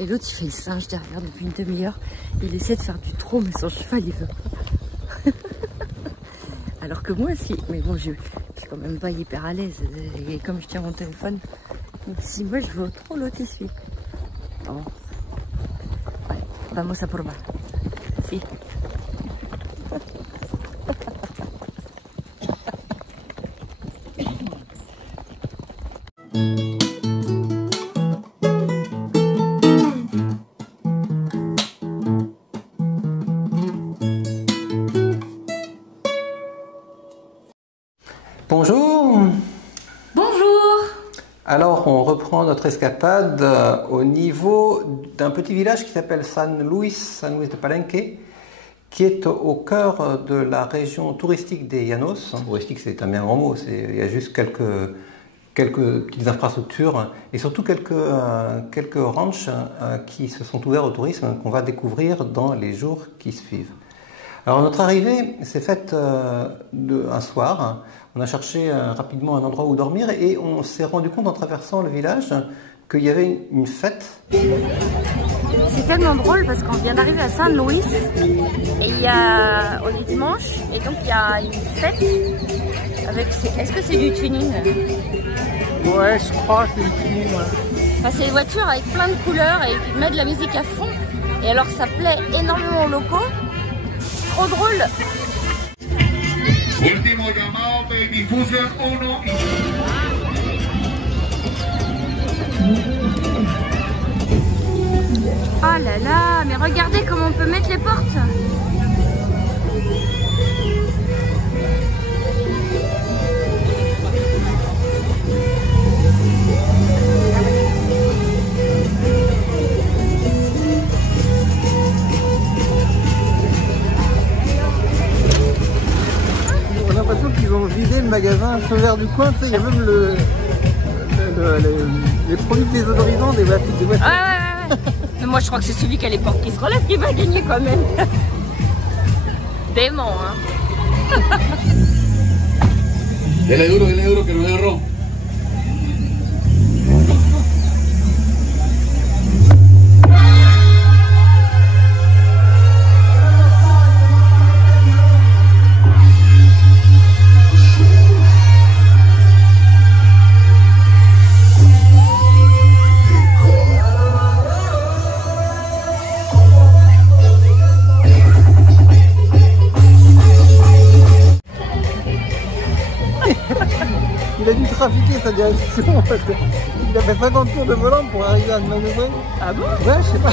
Et l'autre il fait le singe derrière depuis une demi-heure. Il essaie de faire du trot mais son cheval il veut pas. Alors que moi si, mais bon je suis quand même pas hyper à l'aise. Et comme je tiens mon téléphone, donc si moi je veux au trot, l'autre il suit. Bon. Ouais. Vamos a probar. Si. Bonjour. Bonjour. Alors on reprend notre escapade au niveau d'un petit village qui s'appelle San Luis de Palenque, qui est au cœur de la région touristique des Llanos. Touristique c'est un bien grand mot, il y a juste quelques petites infrastructures et surtout quelques ranchs qui se sont ouverts au tourisme qu'on va découvrir dans les jours qui suivent. Alors notre arrivée s'est faite un soir. On a cherché rapidement un endroit où dormir et on s'est rendu compte en traversant le village qu'il y avait une fête. C'est tellement drôle parce qu'on vient d'arriver à San Luis et on est dimanche et donc il y a une fête avec. Est-ce que c'est du tuning? Ouais, je crois que c'est du tuning. Ouais. Enfin, c'est des voitures avec plein de couleurs et qui mettent de la musique à fond. Et alors ça plaît énormément aux locaux. Trop drôle. Último llamado de difusión 1. Oh là là, mais regardez comment on peut mettre les portes. On a l'impression qu'ils ont vidé le magasin feu vert du coin, tu sais, il y a même les produits désodorisants des voitures. Ouais. Mais moi je crois que c'est celui qui a les portes qui se relèvent qui va gagner quand même. Dément, hein. Dele duro que no agarró. Il a dû trafiquer sa direction parce qu'il a fait 50 tours de volant pour arriver à le manœuvrer. Ah bon? Ouais, je sais pas.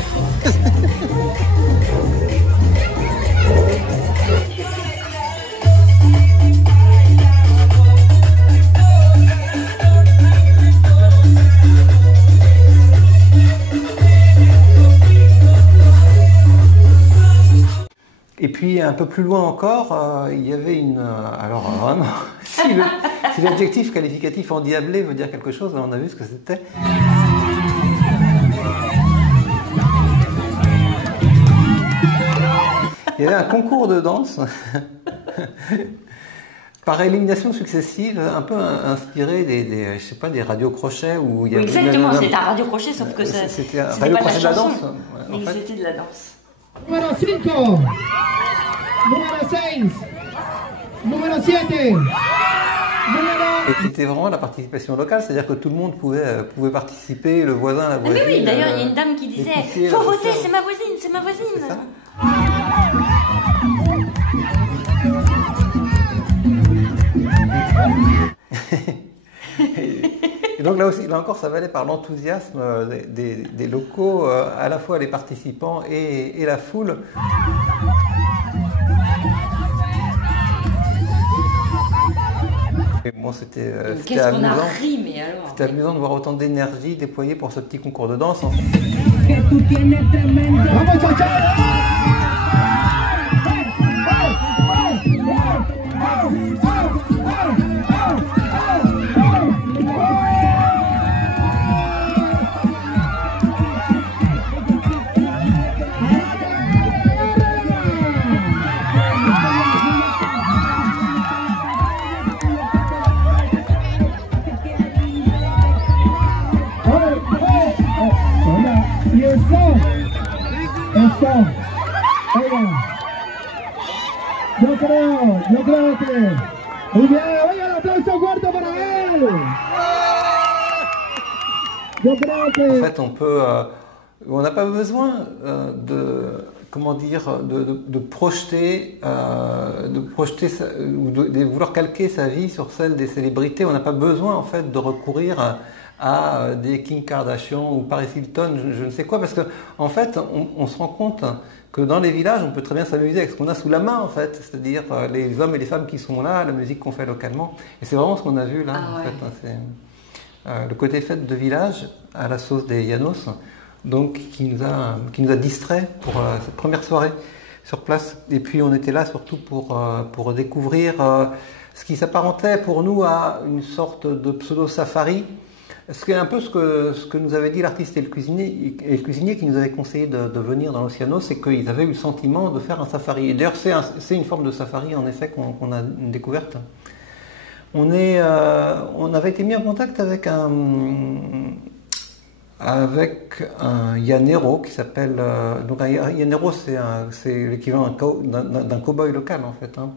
Et puis un peu plus loin encore, il y avait une... alors vraiment, si l'adjectif qualificatif endiablé veut dire quelque chose, on a vu ce que c'était. Il y avait un concours de danse par élimination successive, un peu inspiré je sais pas, des radios crochets où il y avait... Exactement, c'était un radio crochet sauf que c'était un radio crochet de la danse. Mais c'était de la danse. Número 5, número 6, número 7, número... Et c'était vraiment la participation locale, c'est-à-dire que tout le monde pouvait participer, le voisin, la voisine. Oui, d'ailleurs il y a une dame qui disait « Faut voter, c'est ma voisine, c'est ma voisine !» Et donc là encore, ça valait par l'enthousiasme des locaux, à la fois les participants et la foule. Et bon, c'était amusant. C'était amusant de voir autant d'énergie déployée pour ce petit concours de danse. En fait. Y el listo. Venga. Yo creo que... Muy bien, venga, el aplauso fuerte para él. Yo creo que... En fait, on n'a pas besoin comment dire, de projeter, ou de vouloir calquer sa vie sur celle des célébrités. On n'a pas besoin en fait de recourir à des Kim Kardashian ou Paris Hilton, je ne sais quoi, parce que en fait, on se rend compte que dans les villages, on peut très bien s'amuser avec ce qu'on a sous la main en fait, c'est-à-dire les hommes et les femmes qui sont là, la musique qu'on fait localement. Et c'est vraiment ce qu'on a vu là. Ah, en ouais. fait, c'est le côté fête de village à la sauce des Llanos. Donc, qui nous a distrait pour cette première soirée sur place. Et puis on était là surtout pour découvrir ce qui s'apparentait pour nous à une sorte de pseudo-safari. Ce qui est un peu ce que nous avait dit l'artiste et le cuisinier qui nous avait conseillé de venir dans l'Oceano, c'est qu'ils avaient eu le sentiment de faire un safari. Et d'ailleurs c'est une forme de safari en effet qu'on a découverte. On avait été mis en contact avec un llanero qui s'appelle... donc un llanero, c'est l'équivalent d'un cow-boy local en fait, hein,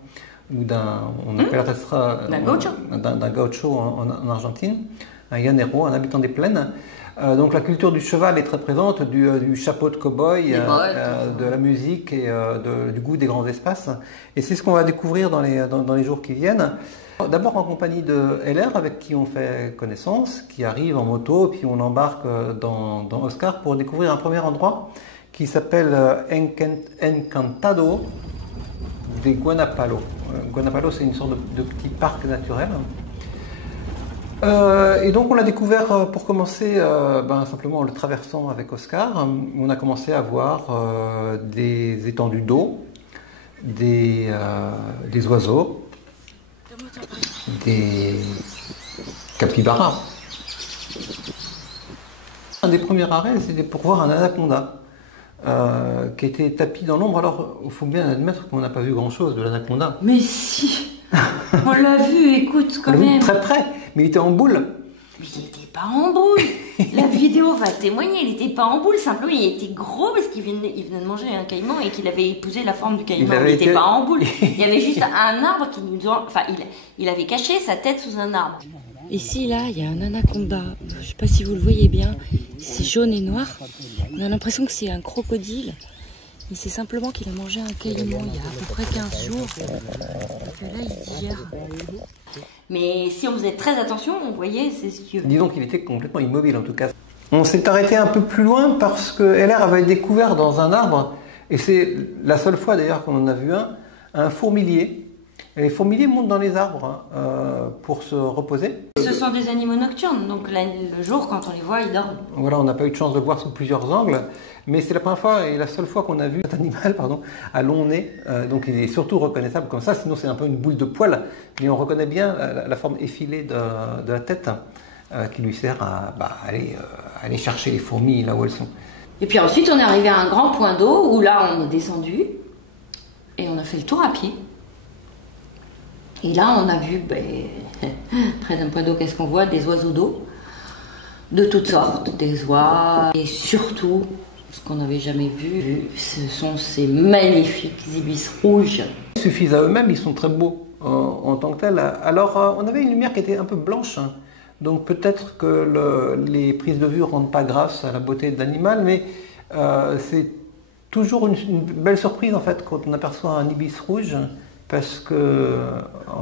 ou on appellerait ça d'un gaucho en Argentine, un llanero, un habitant des plaines. Donc la culture du cheval est très présente, du chapeau de cow-boy, de la musique et du goût des grands espaces. Et c'est ce qu'on va découvrir dans les jours qui viennent. D'abord en compagnie de LR avec qui on fait connaissance, qui arrive en moto, puis on embarque dans Oscar pour découvrir un premier endroit qui s'appelle Encantado de Guanapalo. Guanapalo, c'est une sorte de petit parc naturel. Et donc on l'a découvert pour commencer simplement en le traversant avec Oscar. On a commencé à voir des étendues d'eau, des oiseaux, des capybaras. Un des premiers arrêts, c'était pour voir un anaconda qui était tapi dans l'ombre. Alors, il faut bien admettre qu'on n'a pas vu grand-chose de l'anaconda. Mais si, on l'a vu, écoute, quand On l'a vu même. très près, mais il était en boule. Mais il n'était pas en boule. La vidéo va témoigner, il n'était pas en boule, simplement il était gros parce qu'il venait de manger un caïman et qu'il avait épousé la forme du caïman. Il n'était pas en boule. Il y avait juste un arbre qui nous... Enfin, il avait caché sa tête sous un arbre. Ici, là, il y a un anaconda. Je ne sais pas si vous le voyez bien. C'est jaune et noir. On a l'impression que c'est un crocodile. Mais c'est simplement qu'il a mangé un caïman il y a à peu près 15 jours. Et que là, il digère. Mais si on faisait très attention, on voyait ses yeux. Disons qu'il était complètement immobile en tout cas. On s'est arrêté un peu plus loin parce que LR avait découvert dans un arbre, et c'est la seule fois d'ailleurs qu'on en a vu un fourmilier. Et les fourmiliers montent dans les arbres pour se reposer. Ce sont des animaux nocturnes, donc le jour, quand on les voit, ils dorment. Voilà, on n'a pas eu de chance de le voir sous plusieurs angles, mais c'est la première fois et la seule fois qu'on a vu cet animal à long nez. Donc il est surtout reconnaissable comme ça, sinon c'est un peu une boule de poil, mais on reconnaît bien la forme effilée de la tête qui lui sert à aller chercher les fourmis là où elles sont. Et puis ensuite, on est arrivé à un grand point d'eau où là, on est descendu et on a fait le tour à pied. Et là, on a vu, près d'un point d'eau, qu'est-ce qu'on voit? Des oiseaux d'eau, de toutes sortes, des oies. Et surtout, ce qu'on n'avait jamais vu, ce sont ces magnifiques ibis rouges. Ils suffisent à eux-mêmes, ils sont très beaux en tant que tels. Alors, on avait une lumière qui était un peu blanche, hein. Donc peut-être que les prises de vue ne rendent pas grâce à la beauté de l'animal, mais c'est toujours une belle surprise en fait quand on aperçoit un ibis rouge. Parce que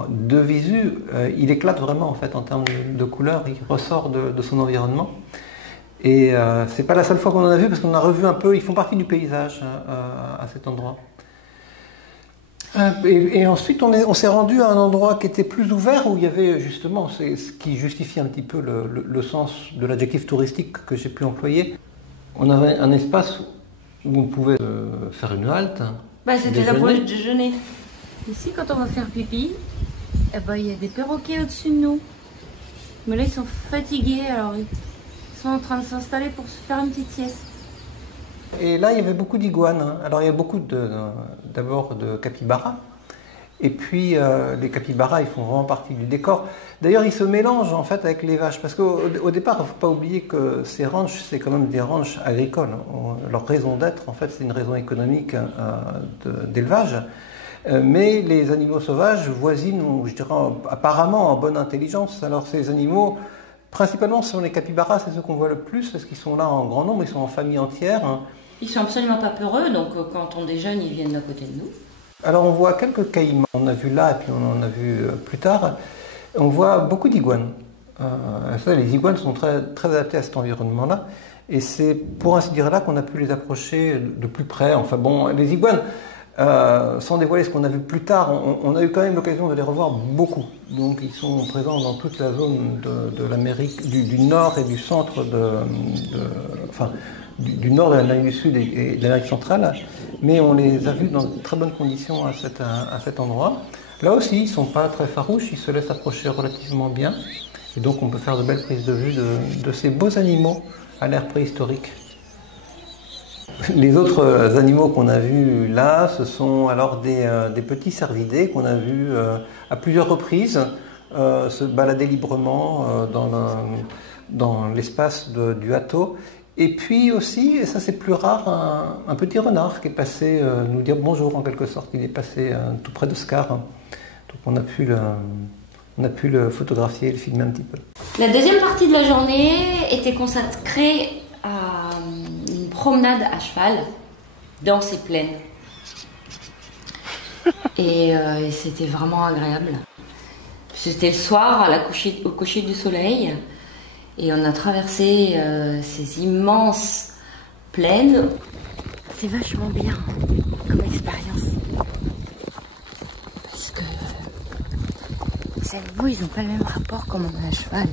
de visu, il éclate vraiment en fait en termes de couleur, il ressort de son environnement. Et c'est pas la seule fois qu'on en a vu, parce qu'on a revu un peu, ils font partie du paysage à cet endroit. Et ensuite on s'est rendu à un endroit qui était plus ouvert, où il y avait justement, c'est ce qui justifie un petit peu le sens de l'adjectif touristique que j'ai pu employer. On avait un espace où on pouvait faire une halte. C'était la pause déjeuner. Ici, quand on va faire pipi, il y a des perroquets au-dessus de nous. Mais là, ils sont fatigués, alors ils sont en train de s'installer pour se faire une petite sieste. Et là, il y avait beaucoup d'iguanes. Alors, il y a beaucoup d'abord de capybaras. Et puis les capybaras, ils font vraiment partie du décor. D'ailleurs, ils se mélangent en fait avec les vaches, parce qu'au départ, il ne faut pas oublier que ces ranchs, c'est quand même des ranchs agricoles. Leur raison d'être, en fait, c'est une raison économique d'élevage. Mais les animaux sauvages voisinent, je dirais, apparemment en bonne intelligence. Alors ces animaux, principalement ce sont les capybaras, c'est ceux qu'on voit le plus, parce qu'ils sont là en grand nombre, ils sont en famille entière. Ils sont absolument pas peureux, donc quand on déjeune, ils viennent à côté de nous. Alors on voit quelques caïmans, on a vu là et puis on en a vu plus tard. On voit beaucoup d'iguanes. Les iguanes sont très, très adaptés à cet environnement-là. Et c'est pour ainsi dire là qu'on a pu les approcher de plus près. Enfin bon, les iguanes, sans dévoiler ce qu'on a vu plus tard, on a eu quand même l'occasion de les revoir beaucoup. Donc ils sont présents dans toute la zone de l'Amérique, du nord et du centre du nord de l'Amérique du Sud et de l'Amérique centrale. Mais on les a vus dans de très bonnes conditions à cet endroit. Là aussi, ils ne sont pas très farouches, ils se laissent approcher relativement bien. Et donc on peut faire de belles prises de vue de ces beaux animaux à l'ère préhistorique. Les autres animaux qu'on a vus là, ce sont alors des petits cervidés qu'on a vus à plusieurs reprises se balader librement dans l'espace du Hato. Et puis aussi, et ça c'est plus rare, un petit renard qui est passé nous dire bonjour en quelque sorte. Il est passé tout près de Scar. Donc on a pu le photographier et le filmer un petit peu. La deuxième partie de la journée était consacrée à une promenade à cheval dans ces plaines. Et c'était vraiment agréable. C'était le soir, au coucher du soleil. Et on a traversé ces immenses plaines. C'est vachement bien comme expérience. Parce que les animaux, ils n'ont pas le même rapport comme on a un cheval.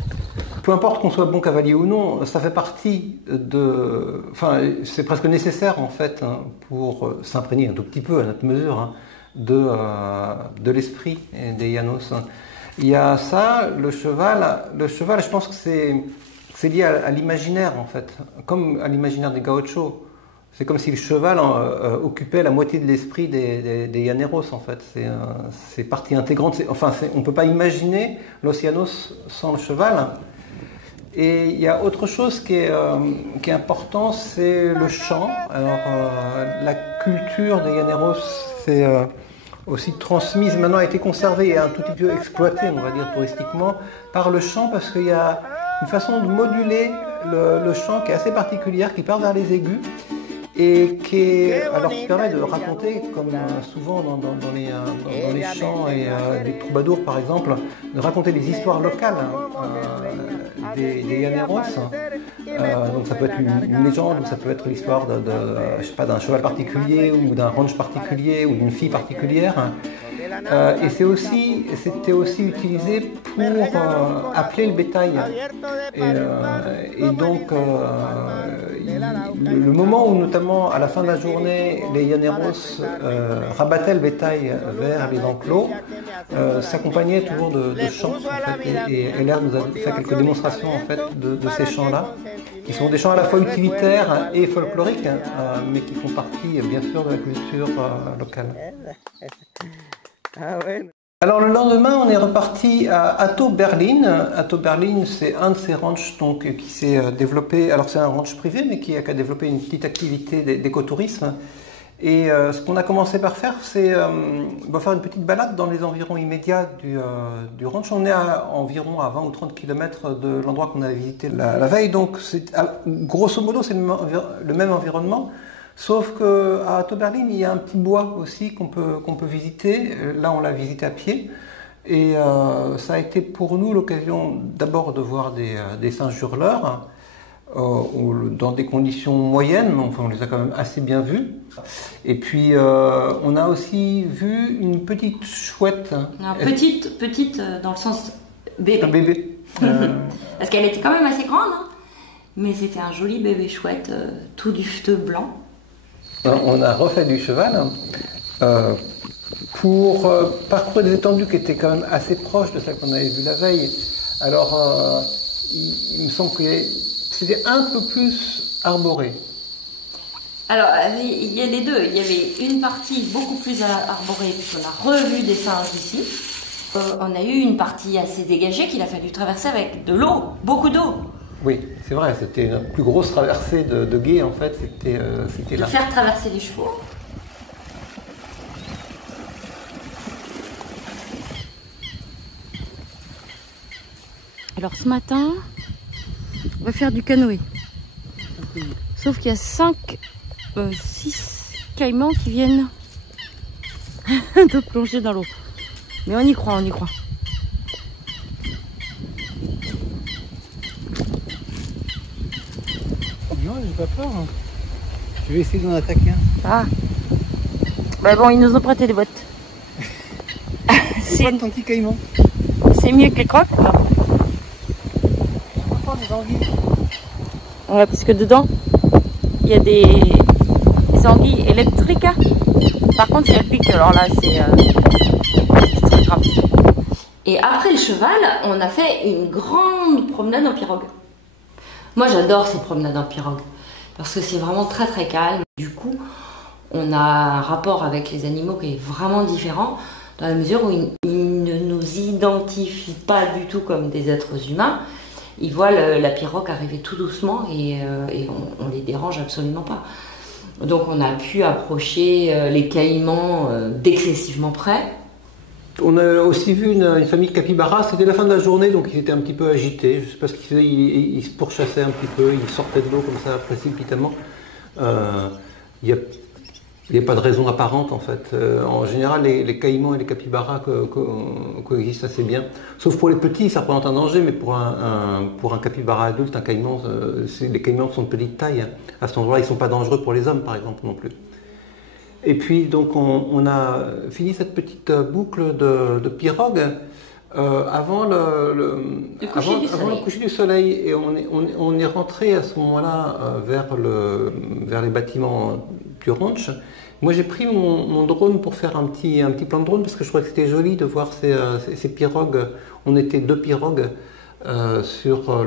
Peu importe qu'on soit bon cavalier ou non, ça fait partie de... Enfin, c'est presque nécessaire en fait pour s'imprégner un tout petit peu à notre mesure de l'esprit des Llanos. Il y a ça, le cheval, je pense que c'est lié à l'imaginaire en fait, comme à l'imaginaire des gauchos. C'est comme si le cheval occupait la moitié de l'esprit des Llaneros en fait. C'est partie intégrante. On ne peut pas imaginer los Llanos sans le cheval. Et il y a autre chose qui est important, c'est le chant. Alors la culture des Llaneros, c'est aussi transmise, maintenant a été conservée et un tout petit peu exploitée, on va dire touristiquement, par le chant, parce qu'il y a une façon de moduler le chant qui est assez particulière, qui part vers les aigus et qui permet de raconter, comme souvent dans les chants et les troubadours par exemple, de raconter des histoires locales des Llaneros. Donc ça peut être une légende, ou ça peut être l'histoire d'un cheval particulier, ou d'un ranch particulier, ou d'une fille particulière. Et c'était aussi utilisé pour appeler le bétail. Et donc, le moment où, notamment à la fin de la journée, les Llaneros rabattaient le bétail vers les enclos, s'accompagnait toujours de chants. En fait, et Hélène nous a fait quelques démonstrations en fait, de ces chants-là, qui sont des chants à la fois utilitaires et folkloriques, mais qui font partie, bien sûr, de la culture locale. Ah ouais. Alors le lendemain, on est reparti à Hato Berlin. Hato Berlin, c'est un de ces ranchs donc, qui s'est développé. Alors c'est un ranch privé, mais qui a développé une petite activité d'écotourisme. Et ce qu'on a commencé par faire, c'est faire une petite balade dans les environs immédiats du ranch. On est environ à 20 ou 30 km de l'endroit qu'on avait visité la veille. Donc grosso modo, c'est le même environnement. Sauf qu'à Hato Berlin, il y a un petit bois aussi qu'on peut visiter. Là, on l'a visité à pied. Et ça a été pour nous l'occasion d'abord de voir des singes hurleurs dans des conditions moyennes, mais enfin, on les a quand même assez bien vus. Et puis, on a aussi vu une petite chouette. Non, petite dans le sens bébé. Un bébé. Parce qu'elle était quand même assez grande, hein, mais c'était un joli bébé chouette, tout dufteux blanc. On a refait du cheval pour parcourir des étendues qui étaient quand même assez proches de celles qu'on avait vues la veille. Alors, il me semble que c'était un peu plus arboré. Alors, il y a les deux. Il y avait une partie beaucoup plus arborée, puisqu'on a revu des singes ici. On a eu une partie assez dégagée qu'il a fallu traverser avec de l'eau, beaucoup d'eau. Oui, c'est vrai, c'était une plus grosse traversée de gué en fait, c'était là. De faire traverser les chevaux. Alors ce matin, on va faire du canoë. Sauf qu'il y a 6 caïmans qui viennent de plonger dans l'eau. Mais on y croit, on y croit. Non, j'ai pas peur. Je vais essayer d'en attaquer un. Ah. Bah bon, ils nous ont prêté des bottes. C'est pas ton petit caïman. C'est mieux que les crocs. Il y a encore des anguilles. Ouais, parce que dedans, il y a des anguilles électriques. Par contre, si elles piquent, alors là, c'est très grave. Et après le cheval, on a fait une grande promenade en pirogue. Moi, j'adore ces promenades en pirogue parce que c'est vraiment très très calme. Du coup, on a un rapport avec les animaux qui est vraiment différent dans la mesure où ils ne nous identifient pas du tout comme des êtres humains. Ils voient la pirogue arriver tout doucement et on les dérange absolument pas. Donc on a pu approcher les caïmans d'excessivement près. On a aussi vu une famille de capybaras, c'était la fin de la journée, donc ils étaient un petit peu agités. Je ne sais pas ce qu'ils faisaient, ils se pourchassaient un petit peu, ils sortaient de l'eau comme ça précipitamment. Il n'y a pas de raison apparente en fait. En général, les caïmans et les capybaras coexistent assez bien. Sauf pour les petits, ça représente un danger, mais pour un capybara adulte, un caïman, les caïmans sont de petite taille. À cet endroit-là, ils ne sont pas dangereux pour les hommes, par exemple, non plus. Et puis, donc, on a fini cette petite boucle de pirogue avant le coucher du soleil. Et on est rentré à ce moment-là vers les bâtiments du ranch. Moi, j'ai pris mon drone pour faire un petit plan de drone parce que je trouvais que c'était joli de voir ces pirogues. On était 2 pirogues sur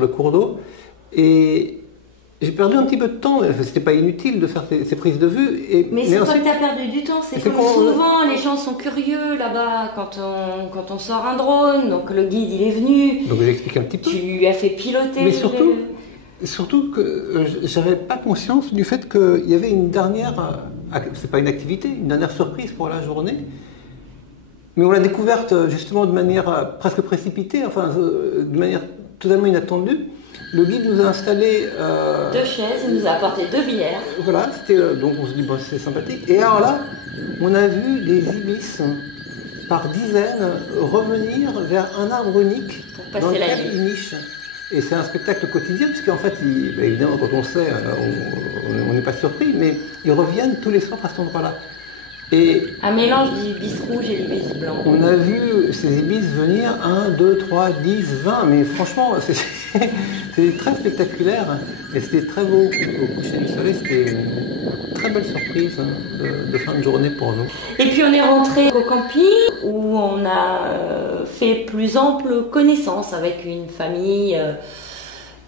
le cours d'eau. Et j'ai perdu un petit peu de temps. C'était pas inutile de faire ces prises de vue. Mais c'est pas que tu as perdu du temps. C'est comme souvent, les gens sont curieux là-bas quand on sort un drone. Donc le guide, il est venu. Donc j'ai expliqué un petit peu. Tu lui as fait piloter. Mais surtout que j'avais pas conscience du fait qu'il y avait une dernière, c'est pas une activité, une dernière surprise pour la journée. Mais on l'a découverte justement de manière presque précipitée, enfin de manière totalement inattendue. Le guide nous a installé 2 chaises, il nous a apporté 2 bières. Voilà, donc on se dit bon, c'est sympathique. Et alors là, on a vu des ibis par dizaines revenir vers un arbre unique dans lequel ils nichent. Et c'est un spectacle quotidien, parce qu'en fait, évidemment, quand on sait, on n'est pas surpris, mais ils reviennent tous les soirs à cet endroit-là. Et un mélange d'ibis rouge et d'ibis blanc. On a vu ces ibis venir 1, 2, 3, 10, 20, mais franchement, c'est très spectaculaire. Et c'était très beau au coucher du soleil, c'était une très belle surprise de fin de journée pour nous. Et puis on est rentré au camping où on a fait plus ample connaissance avec une famille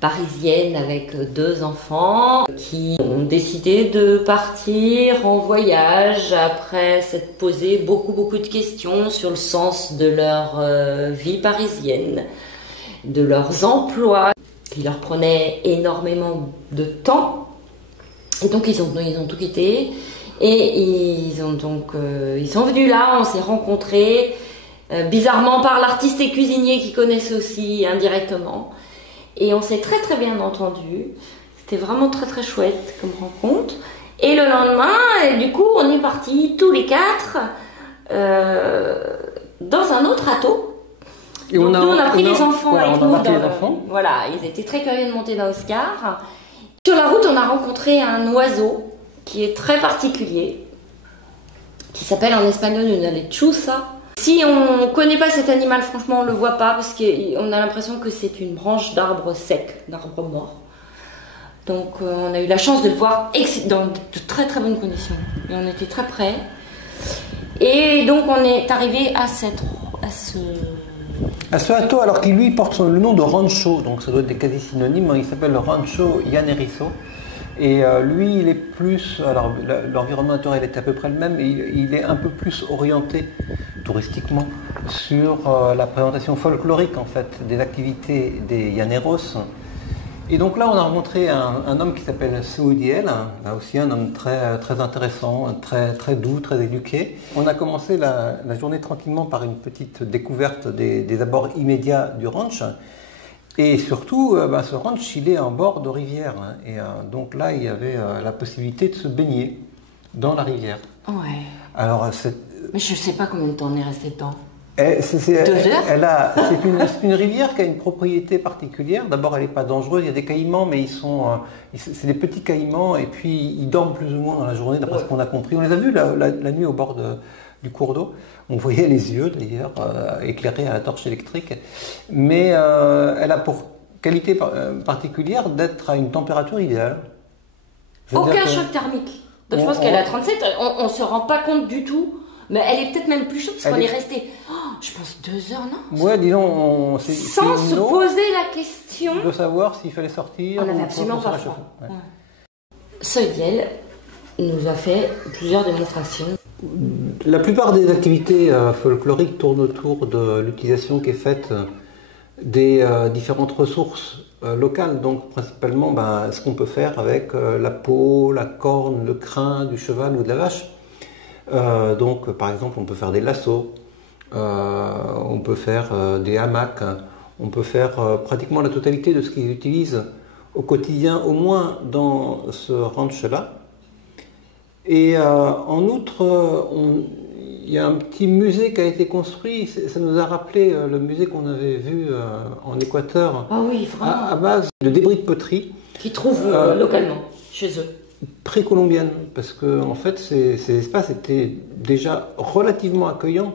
parisienne avec 2 enfants qui ont décidé de partir en voyage après s'être posé beaucoup de questions sur le sens de leur vie parisienne, de leurs emplois qui leur prenaient énormément de temps. Et donc ils ont tout quitté et ils sont venus là, on s'est rencontrés bizarrement par l'artiste et cuisinier qu'ils connaissent aussi indirectement. Et on s'est très bien entendu. C'était vraiment très chouette comme rencontre. Et le lendemain, du coup, on est partis tous les 4 dans un autre atto. Et donc, nous, on a pris les enfants avec nous. Voilà, ils étaient très curieux de monter dans Oscar. Sur la route, on a rencontré un oiseau qui est très particulier, qui s'appelle en espagnol une lechuza. Si on ne connaît pas cet animal, franchement, on ne le voit pas parce qu'on a l'impression que c'est une branche d'arbre sec, d'arbre mort. Donc on a eu la chance de le voir dans de très bonnes conditions. Et on était très près. Et donc on est arrivé à ce atto, alors qu'il lui porte le nom de rancho, donc ça doit être des quasi synonymes. Il s'appelle le rancho Llanerizo. Et lui, il est plus, alors l'environnement naturel est à peu près le même, mais il est un peu plus orienté touristiquement sur la présentation folklorique en fait des activités des llaneros. Et donc là, on a rencontré un homme qui s'appelle Seudiel, là aussi un homme très, très intéressant, très, très doux, très éduqué. On a commencé la journée tranquillement par une petite découverte des abords immédiats du ranch. Et surtout, ce ranch, il est en bord de rivière. Et donc là, il y avait la possibilité de se baigner dans la rivière. Ouais. Alors, mais je sais pas combien de temps on est resté dedans. 2 heures. C'est une rivière qui a une propriété particulière. D'abord, elle n'est pas dangereuse. Il y a des caïmans, mais c'est des petits caïmans. Et puis, ils dorment plus ou moins dans la journée, d'après ce qu'on a compris. On les a vus la nuit au bord du cours d'eau. On voyait les yeux, d'ailleurs, éclairés à la torche électrique. Mais elle a pour qualité particulière d'être à une température idéale. Aucun choc thermique. Donc, je pense qu'elle est à 37. On ne se rend pas compte du tout. Mais elle est peut-être même plus chaude parce qu'on est resté, je pense, 2 heures, non? Ouais, disons, sans se poser la question de savoir s'il fallait sortir. On n'avait absolument pas froid. Ouais. Seudiel nous a fait plusieurs démonstrations. La plupart des activités folkloriques tournent autour de l'utilisation qui est faite des différentes ressources locales. Donc, principalement, ce qu'on peut faire avec la peau, la corne, le crin du cheval ou de la vache. Donc, par exemple, on peut faire des lassos, on peut faire des hamacs, on peut faire pratiquement la totalité de ce qu'ils utilisent au quotidien, au moins dans ce ranch-là. Et en outre, il y a un petit musée qui a été construit. Ça nous a rappelé le musée qu'on avait vu en Équateur, à base de débris de poterie. Qu'ils trouvent localement, chez eux. Précolombienne, parce que en fait ces espaces étaient déjà relativement accueillants.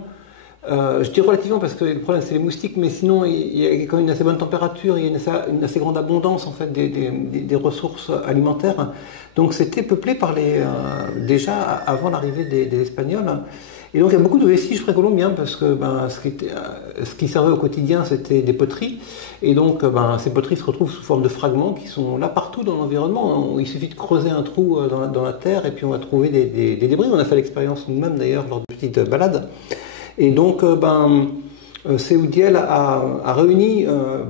Je dis relativement parce que le problème c'est les moustiques, mais sinon il y a quand même une assez bonne température, il y a une assez grande abondance en fait des ressources alimentaires. Donc c'était peuplé par déjà avant l'arrivée des Espagnols. Et donc il y a beaucoup de vestiges précolombiens parce que ce qui servait au quotidien c'était des poteries. Et donc ces poteries se retrouvent sous forme de fragments qui sont là partout dans l'environnement. Il suffit de creuser un trou dans la terre et puis on va trouver des débris. On a fait l'expérience nous-mêmes d'ailleurs lors de petites balades. Et donc Seudiel a réuni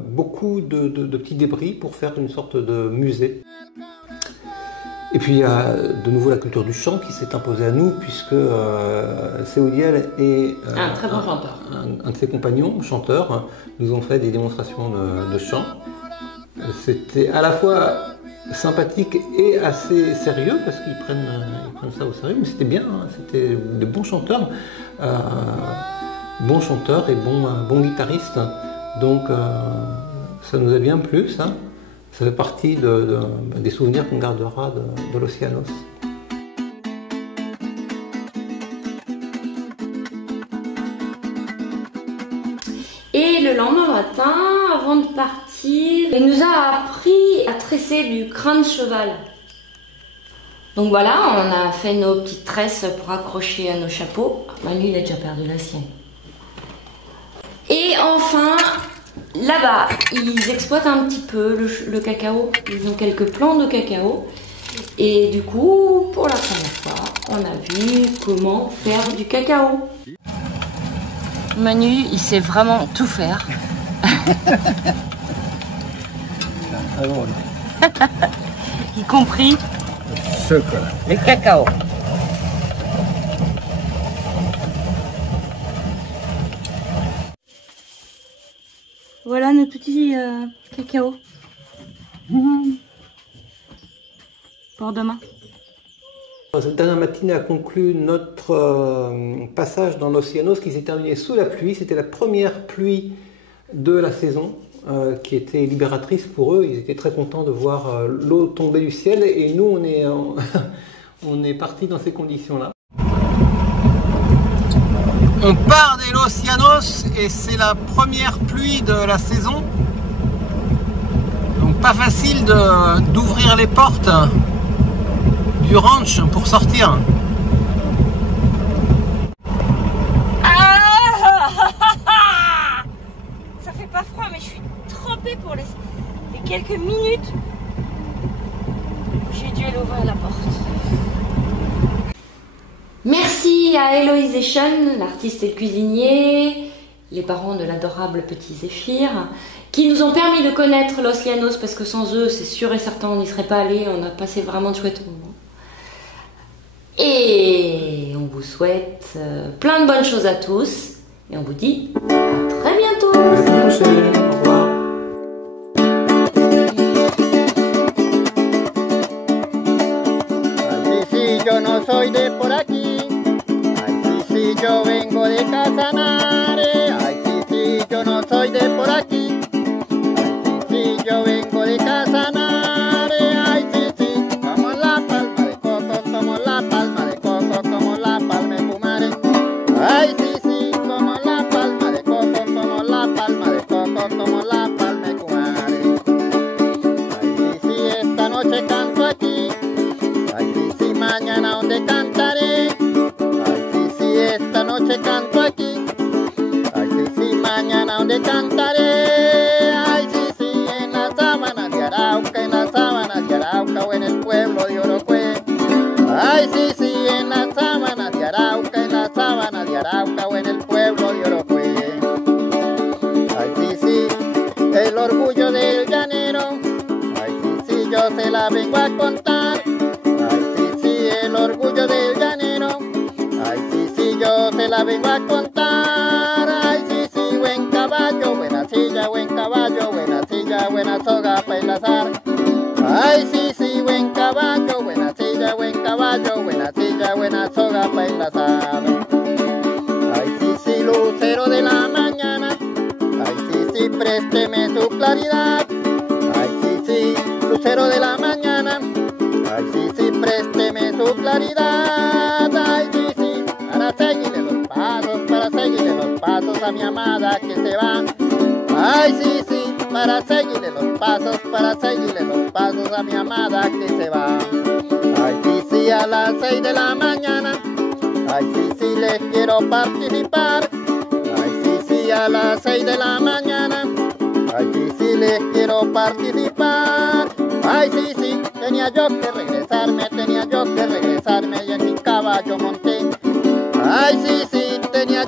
beaucoup de petits débris pour faire une sorte de musée. Et puis il y a de nouveau la culture du chant qui s'est imposée à nous, puisque Seudiel est un très bon chanteur. Un de ses compagnons, chanteurs, nous ont fait des démonstrations de chant. C'était à la fois sympathique et assez sérieux, parce qu'ils prennent ça au sérieux, mais c'était bien, hein, c'était de bons chanteurs et bons guitaristes. Donc ça nous a bien plu, ça. Ça fait partie des souvenirs qu'on gardera de l'Océanos. Et le lendemain matin, avant de partir, il nous a appris à tresser du crin de cheval. Donc voilà, on a fait nos petites tresses pour accrocher à nos chapeaux. Lui, il a déjà perdu la sienne. Et enfin, là-bas, ils exploitent un petit peu le cacao. Ils ont quelques plants de cacao. Et du coup, pour la première fois, on a vu comment faire du cacao. Manu, il sait vraiment tout faire. Y compris le cacao. Voilà nos petits cacao. Pour demain. Cette dernière matinée a conclu notre passage dans l'Océanos qui s'est terminé sous la pluie. C'était la première pluie de la saison qui était libératrice pour eux. Ils étaient très contents de voir l'eau tomber du ciel et nous on est partis dans ces conditions-là. On part de l'Océanos et c'est la première pluie de la saison. Donc pas facile d'ouvrir les portes du ranch pour sortir. Ça fait pas froid mais je suis trempée pour les quelques minutes. J'ai dû aller ouvrir la porte. Merci à Eloisation, l'artiste et le cuisinier, les parents de l'adorable petit Zéphyr, qui nous ont permis de connaître Los Llanos, parce que sans eux, c'est sûr et certain, on n'y serait pas allé. On a passé vraiment de chouettes moments. Et on vous souhaite plein de bonnes choses à tous. Et on vous dit à très bientôt. À la prochaine. Au revoir. Ay, sí, sí, yo no soy de por aquí. Ay, sí, sí, yo vengo de Casanare. Ay, sí, sí, yo no soy de por aquí. Ay, sí, sí, yo vengo de Casanare. Ay, sí, sí, como la palma de coco, como la palma de coco, como la palma de fumare. Ay, sí, sí, como la palma de coco, como la palma de coco, como la palma de fumare. Ay, sí, sí, esta noche canto aquí. Ay, sí, sí, mañana donde cantaré. Ay, sí, sí, esta noche canto aquí. Ay, sí, sí, mañana donde cantaré. Ay, sí, sí, en las sábanas de Arauca, en las sábanas de Arauca o en el pueblo de Orocue. Ay, sí, sí, en las sábanas de Arauca, en las sábanas de Arauca o en el pueblo de Orocue. Ay, sí, sí, el orgullo del llanero. Ay, sí, sí, yo se la vengo a contar. Ay, sí, sí, el orgullo del llanero. Ay, sí, sí, yo se la vengo a contar. Ay, sí, sí, buen caballo, buena silla, buen caballo, buena silla, buena soga para enlazar. Ay, sí, sí, buen caballo, buena silla, buen caballo, buena silla, buena soga para enlazar. Ay, sí, sí, lucero de la mañana. Ay, sí, sí, présteme su claridad. Ay, sí, sí, lucero de la mañana. Ay, sí, sí, présteme su claridad. Ay, sí, sí, para seguirle los pasos a mi amada que se va. Ay, sí, sí, para seguirle los pasos a mi amada que se va. Ay, sí, sí, a las 6 de la mañana. Ay, sí, sí, les quiero participar. Ay, sí, sí, a las 6 de la mañana. Ay, sí, sí, les quiero participar. Ay, sí, sí, tenía yo que regresarme y en mi caballo monté. Ay, sí, sí, tenía